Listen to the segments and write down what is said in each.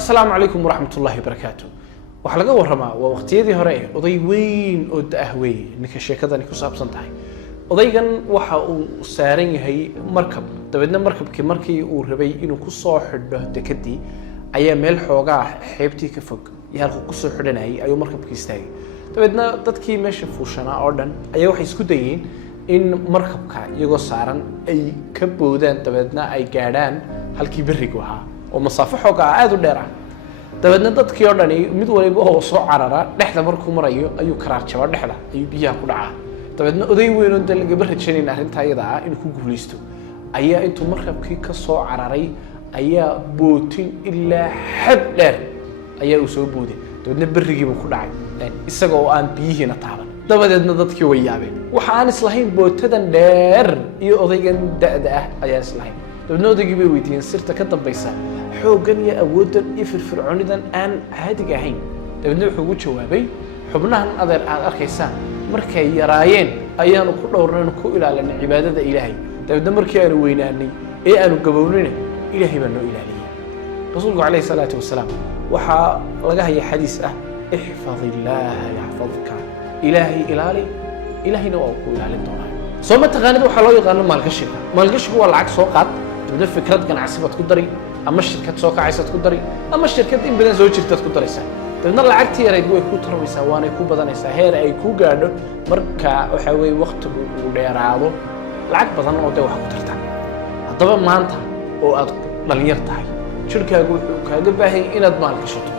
السلام عليكم ورحمة الله وبركاته. waxaa laga waramaa waa waqtiyadii hore oday weyn oo daahweey ninka sheekadani ku saabsan tahay. Odaygan waxa uu saaran yahay markab, dabeedna markii uu rabay inuu ku soo xidho dekadii ayaa meel xoogaa xeebtii ka fog yaalku ku soo xidhanayay ayuu markabkii istaagay. Dabeedna dadkii meesha fuushanaa oo dhan ayaa waxay isku dayeen in markabka iyagoo saaran ay ka boodaan dabeedna ay gaadhaan halkii barigu ahaa oo masaafo xoogaa aad u dheer ah. dabeedna dadkii oo dhani mid waliba oo soo carara dhexda markuu marayo ayuu karaar jaba dhexda ayuu biyaha ku dhacaa. dabeedna oday weyn oo laga barajanayn arrinta iyada ah inuu ku guuleysto ayaa intuu markabkii ka soo cararay ayaa bootin ilaa xad dheer ayaa uu soo booday. dabeedna barigiiba ku dhacay isagoo aan biyihiina taaban. dabadeedna dadkii way yaabeen waxa aan islahayn bootadan dheer iyo odaygan da'da ah ayaa islahayn. dabeedna odaygii bay weydiiyeen sirta ka dambaysa xooggan iyo awooddan iyo firfircoonidan aan caadiga ahayn. dabeedna wuxuu ugu jawaabay xubnahan adeer aad arkaysaan markay yaraayeen ayaanu ku dhowrnayn ku ilaalinay cibaadada ilaahay. dabeedna markii aanu weynaanay ee aanu gabownayna ilaahay baa noo ilaaliyay. rasuulku calayhi salaatu wasalaam waxaa laga hayaa xadiis ah ixfadillaaha yaxfadka, ilaahay ilaali ilaahayna waa ku ilaalin doonaa. soo ma taqaanid waxaa loo yaqaano maalgashiga. maalgashigu waa lacag soo qaad dabeedna fikrad ganacsi baad ku dari ama shirkad soo kacaysaad ku dari ama shirkad in badan soo jirtaad ku daraysaa. dabeedna lacagtii yarayd way ku tarmaysaa waanay ku badanaysaa heer ay ku gaadho marka waxa weeye waqtigu uu dheeraado lacag badan oo dee wax ku tarta. haddaba maanta oo aad dhalinyar tahay jirkaagu wuxuu kaaga baahan yahay inaad maalgashato.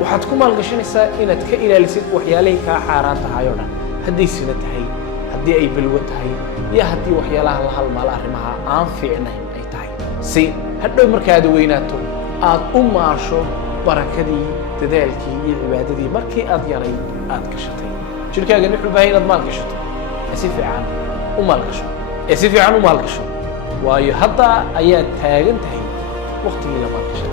waxaad ku maalgashanaysaa inaad ka ilaalisid waxyaalihii kaa xaaraan tahay oo dhan, hadday sina tahay, haddii ay balwo tahay iyo haddii waxyaalaha la halmaala arrimaha aan fiicnayn ay tahay, si hadhow markaad weynaato aad u maasho barakadii dadaalkii iyo cibaadadii markii aad yaray aad gashatay. jirkaaga wuxuu baahan inaad maal gashato si fiican u maalgasho waayo hadda ayaad taagan tahay waqtigii la maalgashay.